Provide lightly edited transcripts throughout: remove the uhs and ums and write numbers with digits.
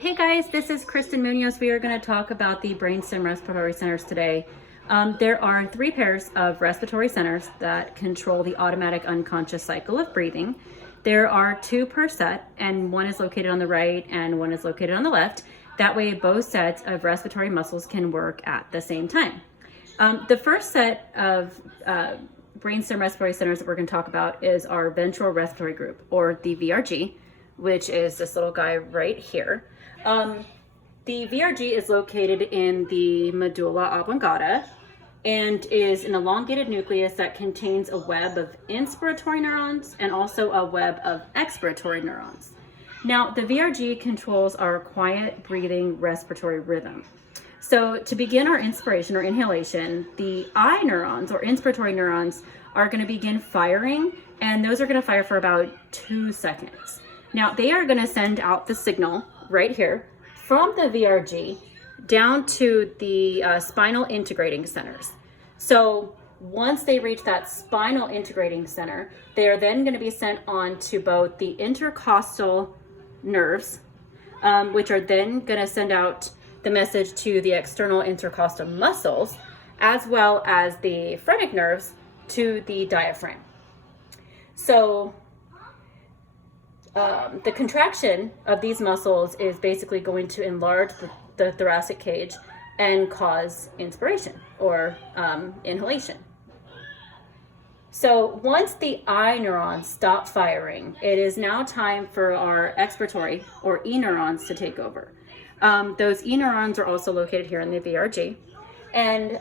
Hey guys, this is Kristen Munoz. We are going to talk about the brainstem respiratory centers today. There are 3 pairs of respiratory centers that control the automatic unconscious cycle of breathing. There are 2 per set, and one is located on the right and one is located on the left. That way both sets of respiratory muscles can work at the same time. The first set of brainstem respiratory centers that we're going to talk about is our ventral respiratory group, or the VRG, which is this little guy right here. The VRG is located in the medulla oblongata and is an elongated nucleus that contains a web of inspiratory neurons and also a web of expiratory neurons. Now, the VRG controls our quiet breathing respiratory rhythm. So to begin our inspiration or inhalation, the I neurons or inspiratory neurons are going to begin firing, and those are going to fire for about 2 seconds. Now, they are going to send out the signal right here from the VRG down to the spinal integrating centers. So once they reach that spinal integrating center, they are then going to be sent on to both the intercostal nerves, which are then going to send out the message to the external intercostal muscles, as well as the phrenic nerves to the diaphragm. So the contraction of these muscles is basically going to enlarge the thoracic cage and cause inspiration or inhalation. So once the I neurons stop firing, it is now time for our expiratory or E neurons to take over. Those E neurons are also located here in the VRG, and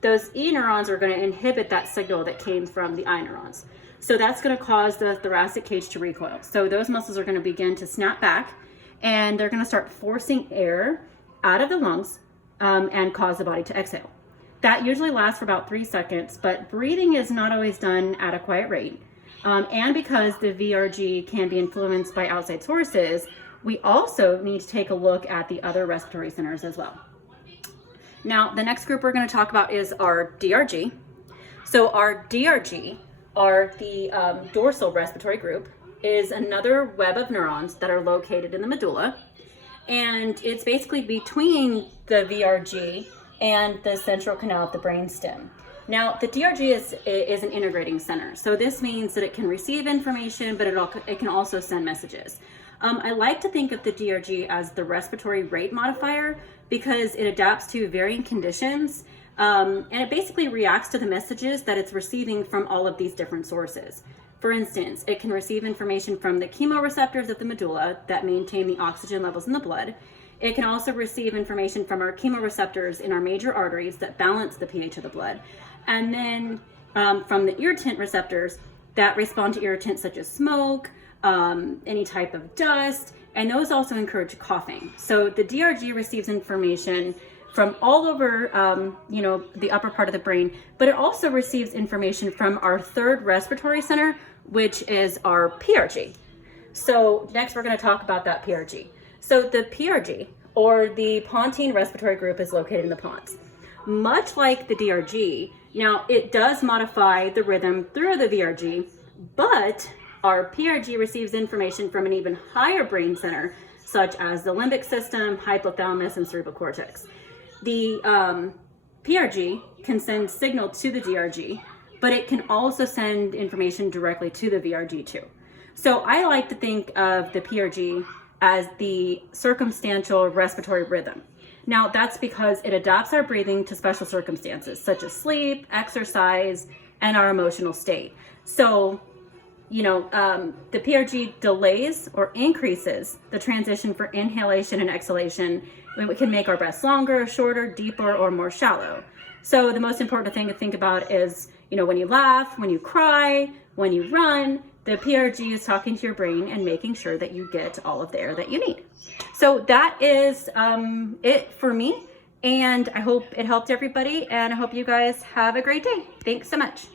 those E neurons are going to inhibit that signal that came from the I neurons. So that's going to cause the thoracic cage to recoil. So those muscles are going to begin to snap back, and they're going to start forcing air out of the lungs and cause the body to exhale. That usually lasts for about 3 seconds, but breathing is not always done at a quiet rate. And because the VRG can be influenced by outside sources, we also need to take a look at the other respiratory centers as well. Now, the next group we're going to talk about is our DRG. So our DRG, or the dorsal respiratory group, is another web of neurons that are located in the medulla, and it's basically between the VRG and the central canal of the brainstem. Now, the DRG is an integrating center, so this means that it can receive information, but it can also send messages. I like to think of the DRG as the respiratory rate modifier because it adapts to varying conditions, and it basically reacts to the messages that it's receiving from all of these different sources. For instance, it can receive information from the chemoreceptors of the medulla that maintain the oxygen levels in the blood. It can also receive information from our chemoreceptors in our major arteries that balance the pH of the blood. And then from the irritant receptors that respond to irritants such as smoke, any type of dust, and those also encourage coughing. So the DRG receives information from all over, the upper part of the brain, but it also receives information from our 3rd respiratory center, which is our PRG. So next we're going to talk about that PRG. So the PRG, or the pontine respiratory group, is located in the pons. Much like the DRG, now it does modify the rhythm through the VRG, but our PRG receives information from an even higher brain center, such as the limbic system, hypothalamus, and cerebral cortex. The PRG can send signal to the DRG, but it can also send information directly to the VRG too. So I like to think of the PRG as the circumstantial respiratory rhythm. Now, that's because it adapts our breathing to special circumstances, such as sleep, exercise, and our emotional state. So, the PRG delays or increases the transition for inhalation and exhalation. We can make our breaths longer, shorter, deeper, or more shallow. So the most important thing to think about is, when you laugh, when you cry, when you run, the PRG is talking to your brain and making sure that you get all of the air that you need. So that is it for me, and I hope it helped everybody, and I hope you guys have a great day. Thanks so much.